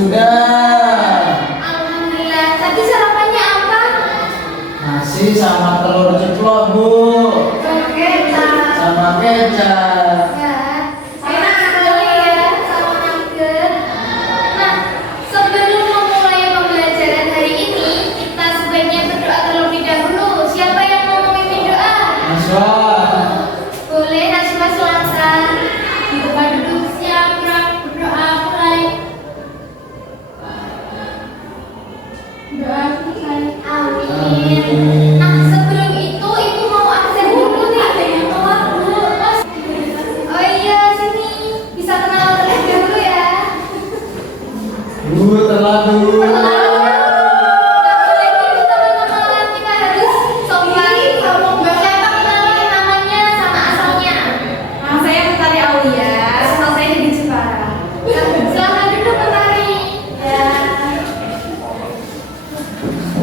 Sudah. Alhamdulillah. Tadi sarapannya apa? Nasi sama telur ceplok, Bu. Kecap. Sama kecap. Ya. Enak sekali ya sama nugget. Nah, sebelum memulai pembelajaran hari ini, kita sebaiknya berdoa terlebih dahulu. Siapa yang mau memimpin doa? Masya. Boleh Najwa silakan. Di tempat duduk siap berdoa mulai. Doa mulai. Amin. Nah, sebelum itu ibu mau absen dulu nih. Ada yang telat bu. Oh iya sini. Bisa kenalan terlebih dahulu ya. Bu, telat dulu. Nggak boleh gitu teman-teman. Kita harus sopan. Siapa kenalin namanya sama asalnya? Nama saya Mentari Aulia, asal saya dari Jepara. Silahkan duduk Mentari. Ya.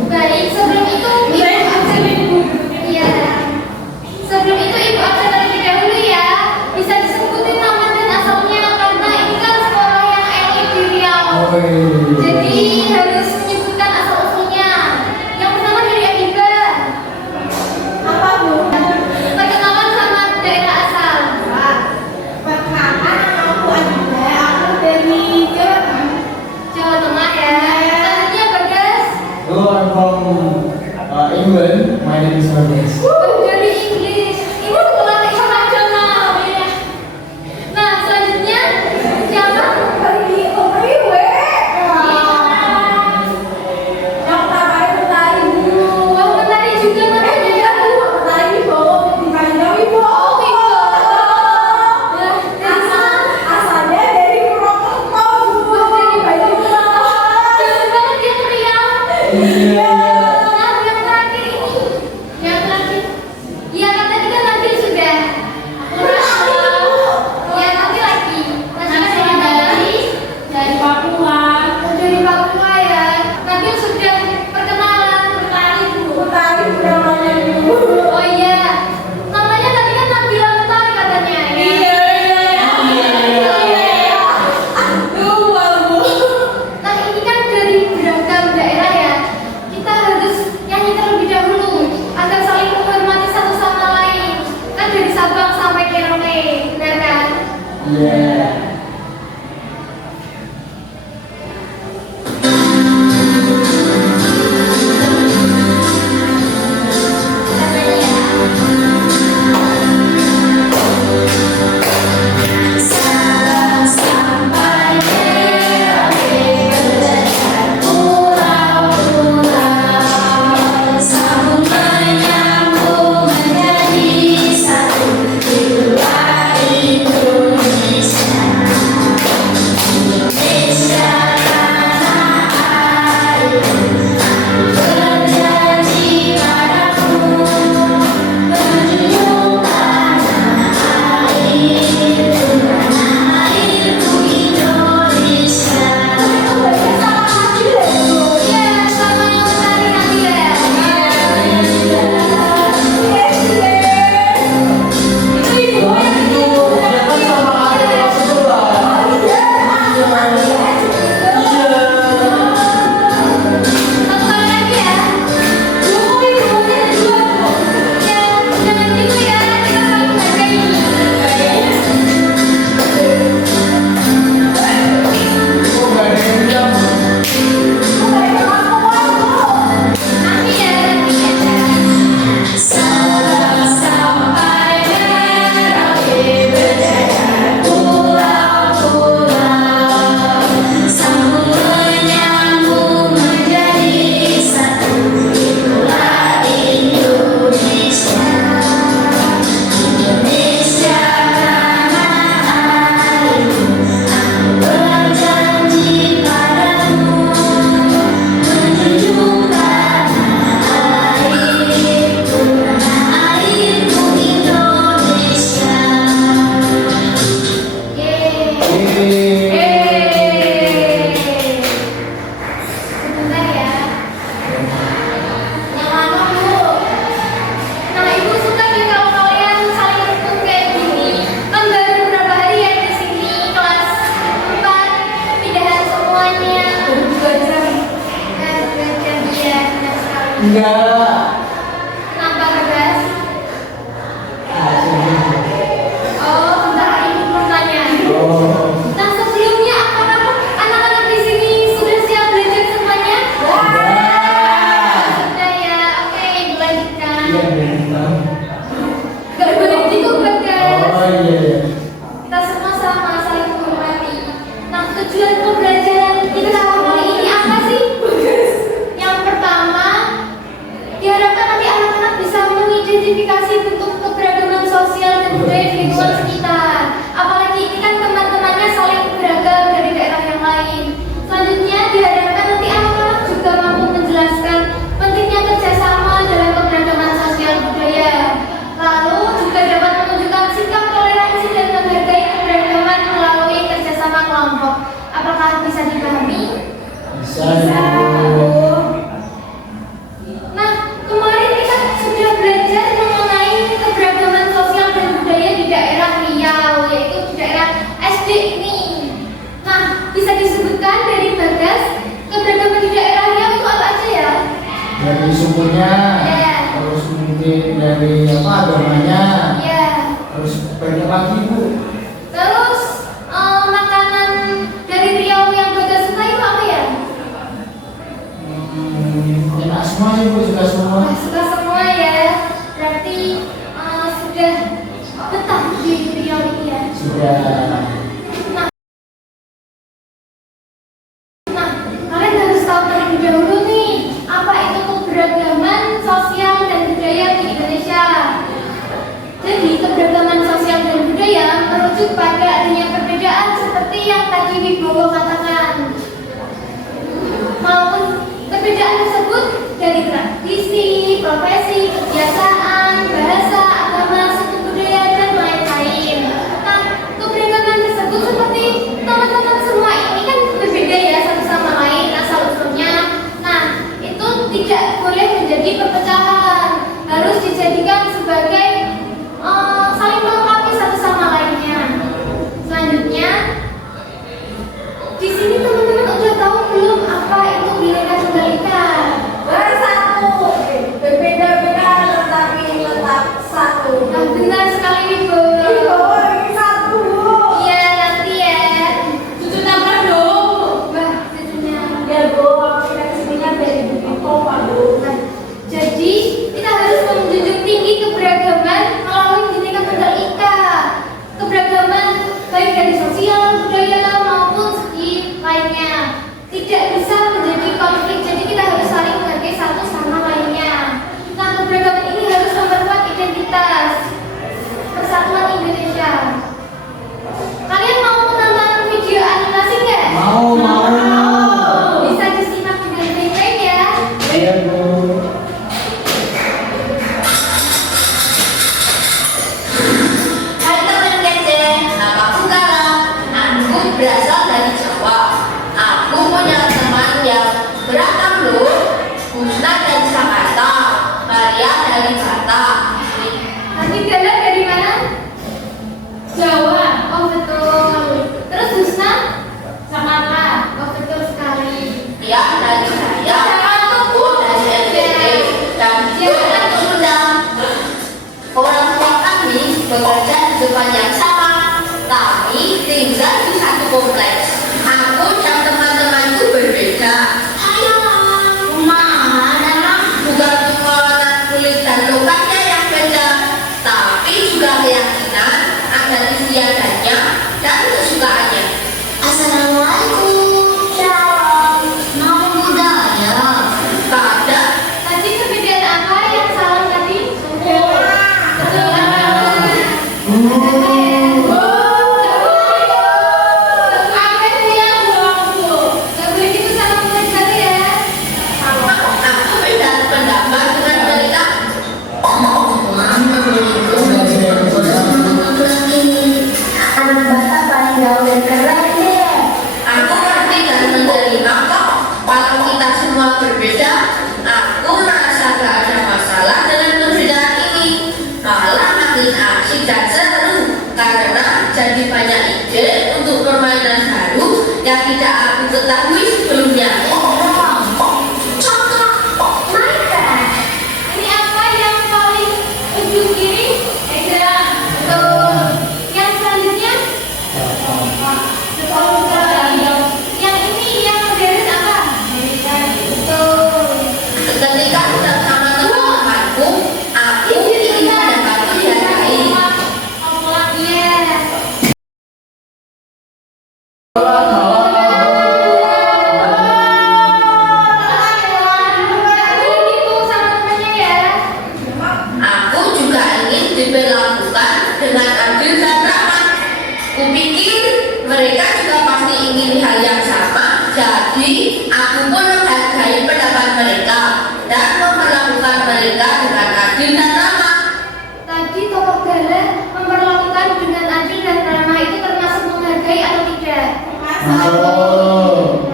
Baik, sebelum itu ibu absen. Iya. Sebelum itu ibu absen terlebih dahulu ya. Bisa disebutin nama dan asalnya karena ini kan sekolah yang elit di Riau. Jadi harus menyebutkan asal usulnya. Yang pertama dari Adiba. Apa bu? Perkenalan sama daerah asal. Perkenalkan aku Adila, aku dari Jawa Tengah. Jawa Tengah ya. Selanjutnya Bagas. Hello, I'm from England. My name is Bagas. Dari Inggris. Ini sekolah internasional. Nah, selanjutnya siapa? Dari Opriwe. Yang pertama itu Mentari bu. Oh, Mentari juga namanya. Mentari bu, dipanggil Wibo. Asalnya dari Purwokerto bu. Jauh banget dia ke Riau. Iya. Nah, yang terakhir ini. Yang terakhir. Enggak. Kenapa Bagas? Sini. Oh, bentar ini pertanyaan. Oh. Nah, sebelumnya apakah anak-anak di sini sudah siap belajar semuanya? Sudah. Sudah ya. Oke, dilanjutkan. Iya, benar. Gak boleh gitu, Bagas. Oh iya. Kita semua sama saling menghormati. Nah, tujuan pembelajaran kita kali ini apa sih? Yang pertama, diharapkan nanti anak-anak bisa mengidentifikasi bentuk keberagaman sosial dan budaya di lingkungan sekitar. Apalagi ini kan teman-temannya saling beragam dari daerah yang lain. Selanjutnya, diharapkan nanti anak-anak juga mampu menjelaskan pentingnya kerjasama dalam keberagaman sosial budaya. Lalu juga dapat menunjukkan sikap toleransi dan menghargai keberagaman melalui kerjasama kelompok. Apakah bisa dipahami? Bisa. Bu. Nah, kemarin kita sudah belajar mengenai keberagaman sosial dan budaya di daerah Riau, yaitu di daerah SD ini. Nah, bisa disebutkan dari Bagas, keberagaman di daerah Riau itu apa aja ya? Dari sukunya, Iya. terus mungkin dari apa agamanya, Ya. terus banyak lagi Bu. Terus makanan dari Riau yang Bagas suka itu apa ya? Enak semua Bu, suka semua. Wah, suka semua ya. Berarti sudah betah di Riau ini ya. Sudah. Nah, kalian harus tahu terlebih dahulu nih, apa itu keberagaman sosial dan budaya di Indonesia. Jadi, keberagaman sosial dan budaya merujuk pada adanya perbedaan seperti yang tadi Wibowo katakan. Maupun perbedaan tersebut dari tradisi, profesi, kebiasaan, bahasa, agama, suku budaya, dan lain-lain. Nah, keberagaman tersebut seperti teman-teman semua ini kan berbeda ya satu sama lain asal-usulnya. Nah, itu tidak boleh menjadi perpecahan, harus dijadikan sebagai saling melengkapi satu sama lainnya. Selanjutnya, di sini teman-teman udah tahu belum apa itu Bhinneka Tunggal Ika? Bersatu, berbeda-beda tetapi tetap satu. Nah, benar sekali Wibo. Ini satu. Iya, nanti ya. Cucu nambah dong. Wah, cucunya. Ya Bu, kita kesininya dari Bukito Pak Bu. Nah, jadi kita harus menjunjung tinggi keberagaman melalui Bhinneka Tunggal Ika. Keberagaman baik dari sosial, budaya maupun segi lainnya. Tidak bisa menjadi konflik, jadi kita harus saling menghargai satu sama lainnya. Nah, keberagaman ini harus memperkuat identitas persatuan Indonesia. Kalian mau menonton video animasi nggak? Mau. Bisa disimak dengan baik-baik ya. Iya Bu. Hai teman kece, namaku Kala. Aku berasal dari Jawa. Aku punya teman yang beragam loh. Husna dari Jakarta, Maria dari Batam. Nanti kalian dari mana? Jawa. Oh betul. Terus Husna? Jakarta. Oh betul sekali. Dia dari saya, aku dari NTT. Dan dia dari Sunda. Orang tua kami bekerja di depan yang sama. Kami tinggal di satu kompleks. Aku dan teman-temanku berbeda. Bukan cuma warna kulit dan lokasinya yang beda, tapi juga keyakinan, adat istiadatnya, dan kesukaannya. Assalamualaikum. Shalom. Nama budaya. Tak ada. Tadi perbedaan apa yang salah tadi? Betul. Aku beda pendapat dengan mereka. Anak Batak paling gaul dan keren deh. Aku ngerti dan menerima kok. Kalau kita semua berbeda, aku merasa gak ada masalah dengan perbedaan ini. Malah makin asik dan seru karena jadi banyak ide untuk permainan baru yang tidak aku ketahui sebelumnya. Contoh, Minecraft. Oh.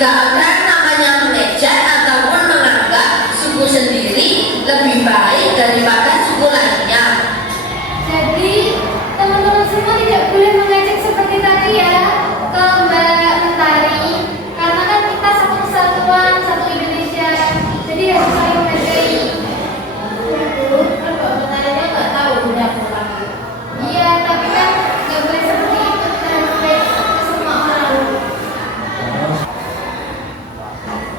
Gak ada namanya mengejek ataupun menganggap suku sendiri lebih baik daripada suku lainnya. Jadi teman-teman semua tidak boleh mengejek seperti tadi ya ke Mbak Mentari, karena kan kita satu kesatuan, satu Indonesia, jadi harus saling menghargai. Mbak Mentarinya nggak tahu udah pulang. Iya, tapi kan nggak boleh seperti itu, kita harus baik ke semua orang.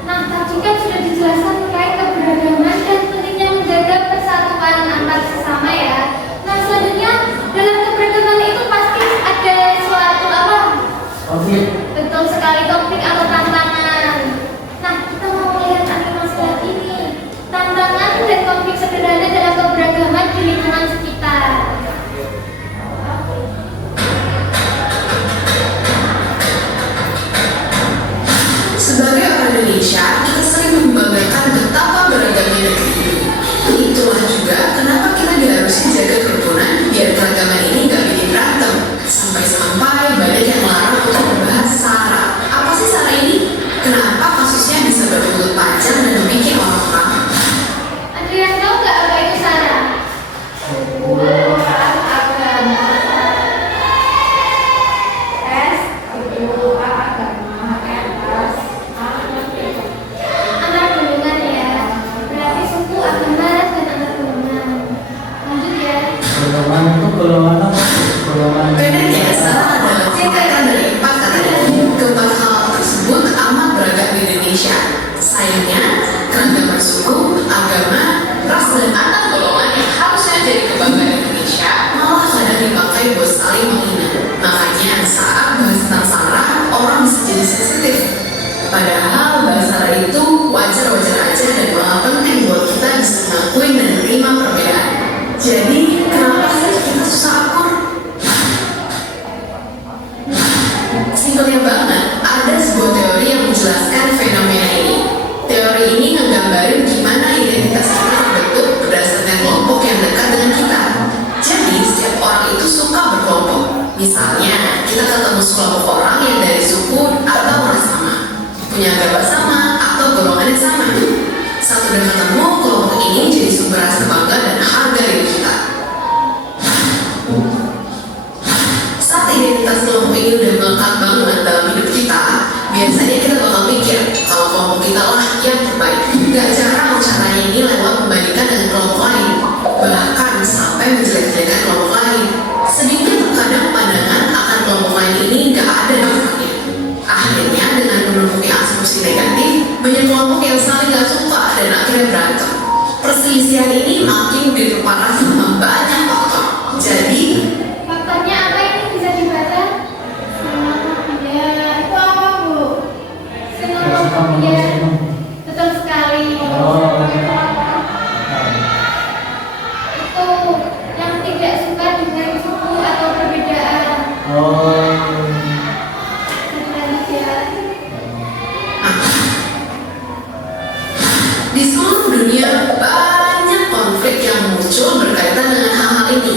Nah, tadi kan sudah dijelaskan terkait keberagaman dan pentingnya menjaga persatuan antar sesama ya. Nah, selanjutnya dalam keberagaman itu pasti ada suatu apa? Konflik. Betul sekali, konflik atau tantangan. Nah, kita mau melihat animasi lagi nih. Tantangan dan konflik sederhana dalam keberagaman di lingkungan sekitar. Sebagai orang Indonesia, kita sering membanggakan betapa beragamnya negeri ini. Itulah juga kenapa kita diharuskan jaga kerukunan biar keragaman ini nggak bikin berantem. Sampai-sampai banyak yang melarang untuk membahas SARA. Apa sih SARA ini? Kenapa kasusnya bisa berbulut panjang dan membuat orang-orang? Adrian, tahu nggak apa itu SARA? Antar golongan ya. Berarti suku, agama, dan antar golongan. Lanjut ya. Golongan itu golongan apa? Golongan. Bedanya, SARA adalah singkatan dari 4 kata dari keempat hal tersebut amat beragam di Indonesia. Sayangnya, keragaman suku, agama, ras, dan antar golongan yang harusnya jadi kebanggaan Indonesia malah kadang dipakai buat saling menghina. Makanya saat bahas tentang SARA, orang bisa jadi sensitif. Padahal bahas SARA itu wajar-wajar aja dan malah penting buat kita bisa mengakui dan menerima perbedaan. Jadi, kenapa sih kita susah akur? Simpelnya banget, ada sebuah teori yang menjelaskan fenomena ini. Teori ini ngegambarin gimana identitas kita terbentuk berdasarkan kelompok yang dekat dengan kita. Jadi, setiap orang itu suka berkelompok. Misalnya, kita ketemu sekelompok orang yang dari suku atau ras sama, punya agama sama, atau golongan yang sama. Satu udah ketemu, kelompok ini jadi sumber rasa bangga dan harga diri kita. Saat identitas kelompok ini udah melekat banget dalam hidup kita, biasanya kita bakal mikir kalau kelompok kita lah yang terbaik. Gak jarang caranya ini lewat membandingkan dengan kelompok lain, bahkan sampai menjelek-jelekan kelompok lain. Sedikit terkadang pandangan akan kelompok lain ini gak ada dampaknya. Akhirnya dengan menumpuki asumsi negatif, banyak kelompok yang saling gak suka dan akhirnya berantem. Perselisihan ini makin diperparah sama banyak faktor. Jadi, Faktornya apa ini bisa dibaca? Ya, itu apa Bu? Xenophobia. Betul sekali. Oh. Itu yang tidak suka dengan suku atau perbedaan. Oh. Lanjut ya. di seluruh dunia banyak konflik yang muncul berkaitan dengan hal-hal ini.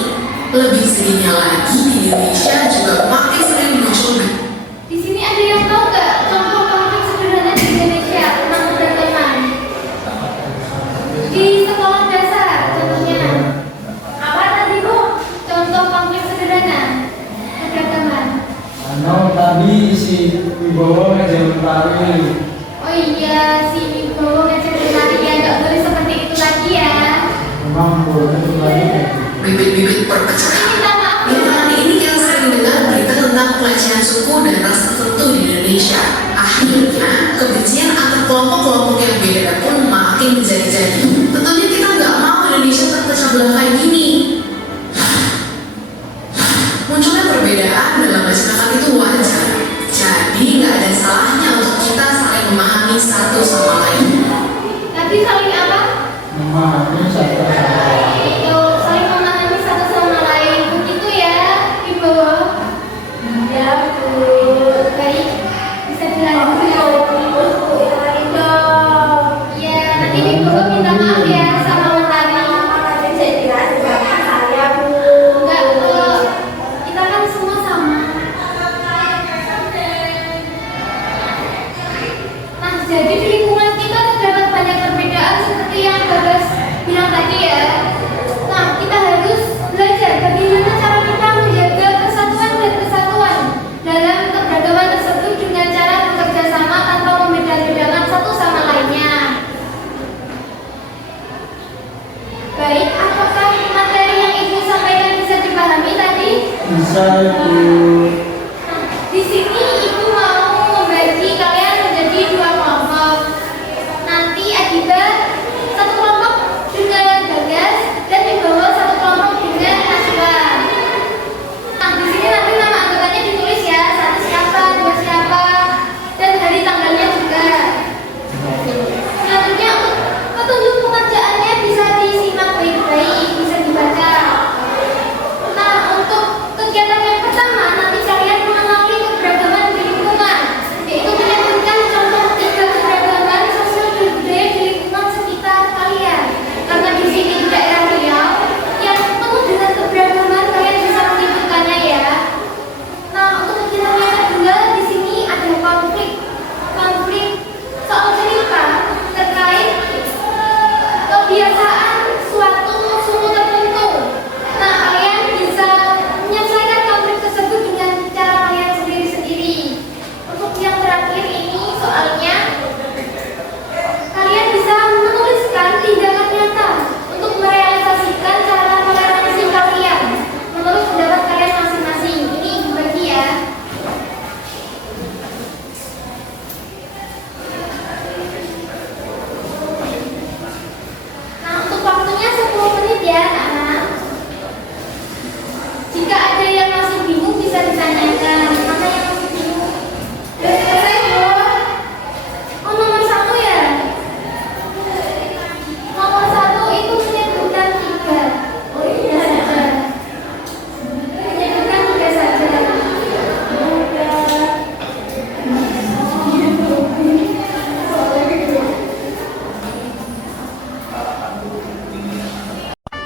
Lebih sedihnya lagi, di Indonesia juga makin sering muncul. Di sini ada yang tahu nggak contoh konflik sederhana di Indonesia tentang keberagaman? Di sekolah dasar contohnya. Apa tadi Bu? Contoh konflik sederhana keberagaman. Tadi si Wibowo ngajak tari. Oh iya, si Wibowo ngajak berlari ya, nggak boleh seperti itu lagi ya. Memang boleh tadi. Bibit-bibit perpecahan. Minta maaf ya. Belakangan ini kita sering dengar berita tentang pelecehan suku dan ras tertentu di Indonesia. Akhirnya, kebencian antar kelompok-kelompok yang beda pun makin menjadi-jadi. Tentunya kita nggak mau Indonesia terpecah belah kayak gini. Munculnya perbedaan dalam masyarakat itu wajar. Jadi nggak ada salahnya untuk kita saling memahami satu sama lain. Tadi saling apa? Memahami satu sama lain. Tuh, saling memahami satu sama lain. Begitu ya, Wibowo. Ya, Bu. Baik, bisa dilanjut ya. Iya, nanti Wibowo minta maaf ya sama Mentari. Enggak kok, kita kan semua sama.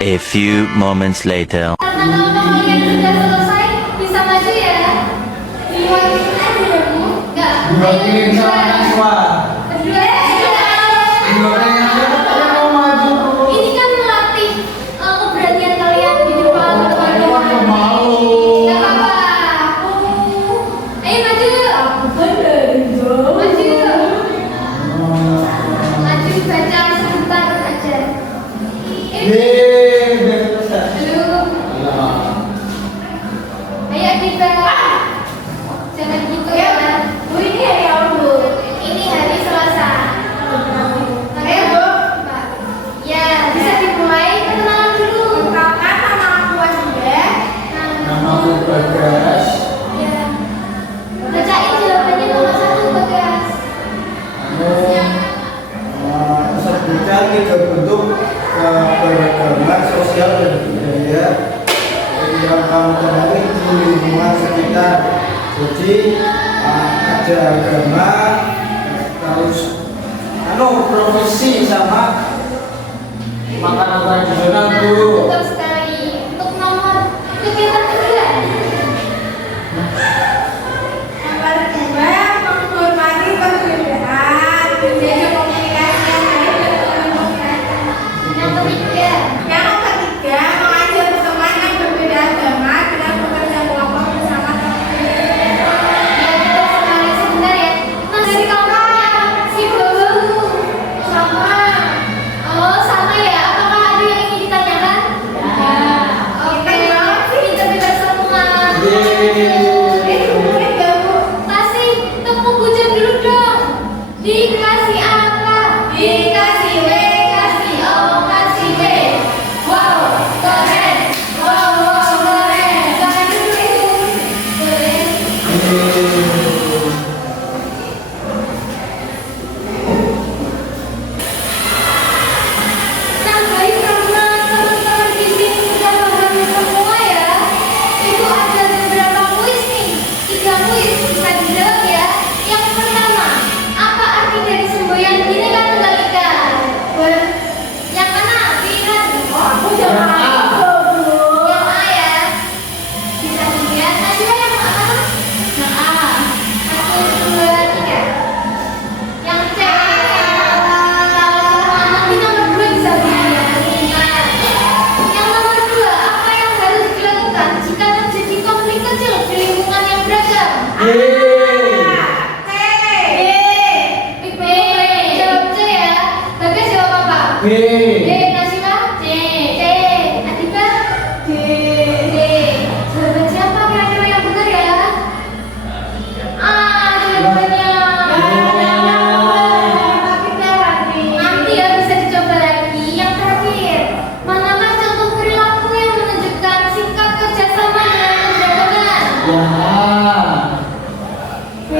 A few moments later. Karena kalau kalian sudah selesai, bisa maju ya. Diwakilin aja ya, Bu. Enggak. Diwakilin sama Najwa. Berdua aja. Diwakilin siapa? Kalian mau maju? Ini kan melatih keberanian kalian di depan. Aku malu. Gak apa-apa. Ayo maju. Maju. Maju baca sebentar aja. Biar selesai. Dulu. Ayo kita. Jangan gitu ya. Bu, ini hari apa, Bu? Ini hari Selasa. Ayo, Bu. Ya, bisa dimulai perkenalan dulu. Kakak nama aku Asia. Nama aku Bagas. Ya. Bacain jawabannya nomor 1, Bagas. Sebutkan 3 bentuk keberagaman sosial dan budaya yang kamu temui di lingkungan sekitar. Jadi ada agama, terus profesi sama makanan tradisional dulu. Betul sekali. Untuk nomor kegiatan kedua. Nomor 2, menghormati perbedaan, menjaga komunikasi yang baik dan berkomunikasi. Yang ketiga. Yang ketiga, mengajak teman yang berbeda agama dengan bekerja kelompok bersama teman. Ya, betul sekali. Sebentar ya. Nah, dari kamarnya si Bolu sama. Oh, sama ya. Apakah ada yang ingin ditanyakan? Ya. Oke. Pintar-pintar semua. Kasih tepuk pujian dulu dong. Dikasih apa? Dikasih W, kasih O, kasih B. Wow, keren. Wow, keren. Jangan dulu itu. Boleh. Nah, baik karena teman-teman di sini sudah memahami semua ya. Itu ada beberapa kuis nih. 3 kuis bisa dijawab ya. Yang pertama, apa arti dari semboyan Bhinneka Tunggal Ika? Yang mana? Pilihan. Oh, aku Yang A. Yang A ya. Bisa dilihat. Najwa yang mana? Yang A. 1, 2, 3. Yang C. Kalau nanti nomor 2 bisa dilihat. Yang nomor 2, apa yang harus dilakukan jika terjadi konflik kecil di lingkungan yang beragam? B. Jawab C ya. Bagas jawab apa? B. Nasima? C. Adiba? D. Jawaban siapa kira-kira yang benar ya? Jawabannya. Nanti ya bisa dicoba lagi. Yang terakhir, manakah contoh perilaku yang menunjukkan sikap kerjasama dengan keberagaman? Yang A. B.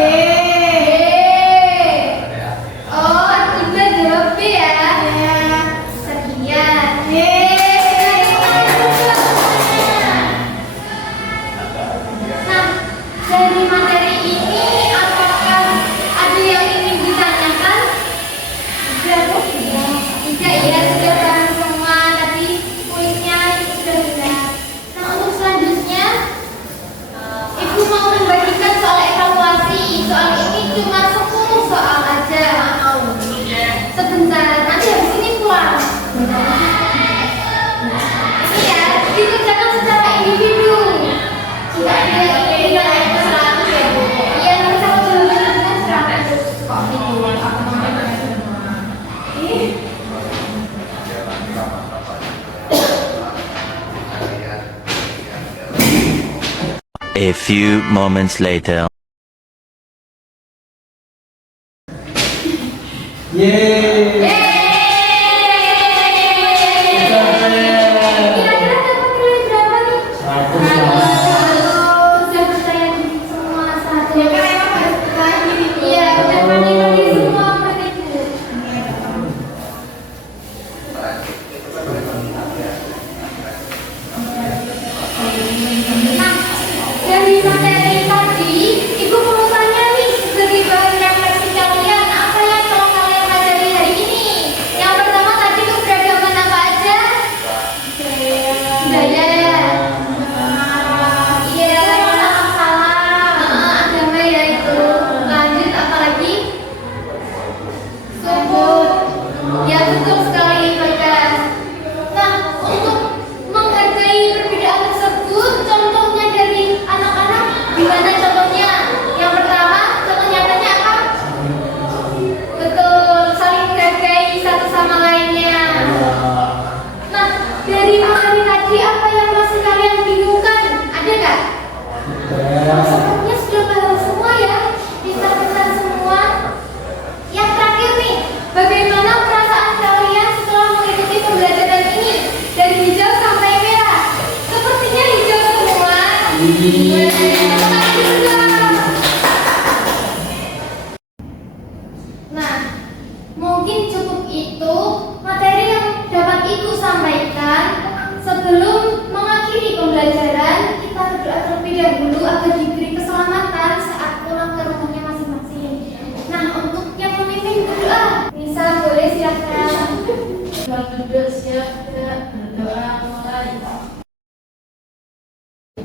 Oh, Adiba jawab B ya. Sekian. Nah, dari materi ini apakah ada yang ingin ditanyakan? Tidak ya, sudah paham semua tadi kuisnya sudah. Nah, untuk selanjutnya Ibu mau membagikan soal evaluasi. Soal ini cuma 10 soal aja. Sebentar, nanti habis ini pulang. Ini ya, dikerjakan secara individu. Jika ada yang ingin ditanyakan 100 ya Bu. Iya, nanti sama jawabannya dengan 100 kok. Ini. A few moments later. Yeay. Kira-kira dapat nilai berapa nih? 100 lah. Sudah percaya diri semua saja. Iya, udah percaya diri semua murid-murid. Nah, dari materi tadi, Ibu mau tanya nih sebagai bahan refleksi kalian, apa yang telah kalian pelajari hari ini? Nah, mungkin cukup itu materi yang dapat Ibu sampaikan. Sebelum mengakhiri pembelajaran, kita berdoa terlebih dahulu agar diberi keselamatan saat pulang ke rumahnya masing-masing. Nah, untuk yang memimpin berdoa, Nisa boleh silakan. Duduk siap berdoa mulai.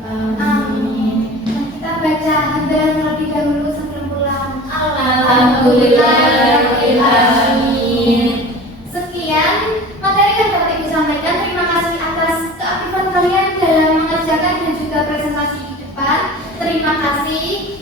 Amin. Nah, kita baca hamdalah terlebih dahulu sebelum pulang. Alhamdulillahirobbilalamin. Sekian materi yang dapat Ibu sampaikan. Terima kasih atas keaktifan kalian dalam mengerjakan dan juga presentasi di depan. Terima kasih.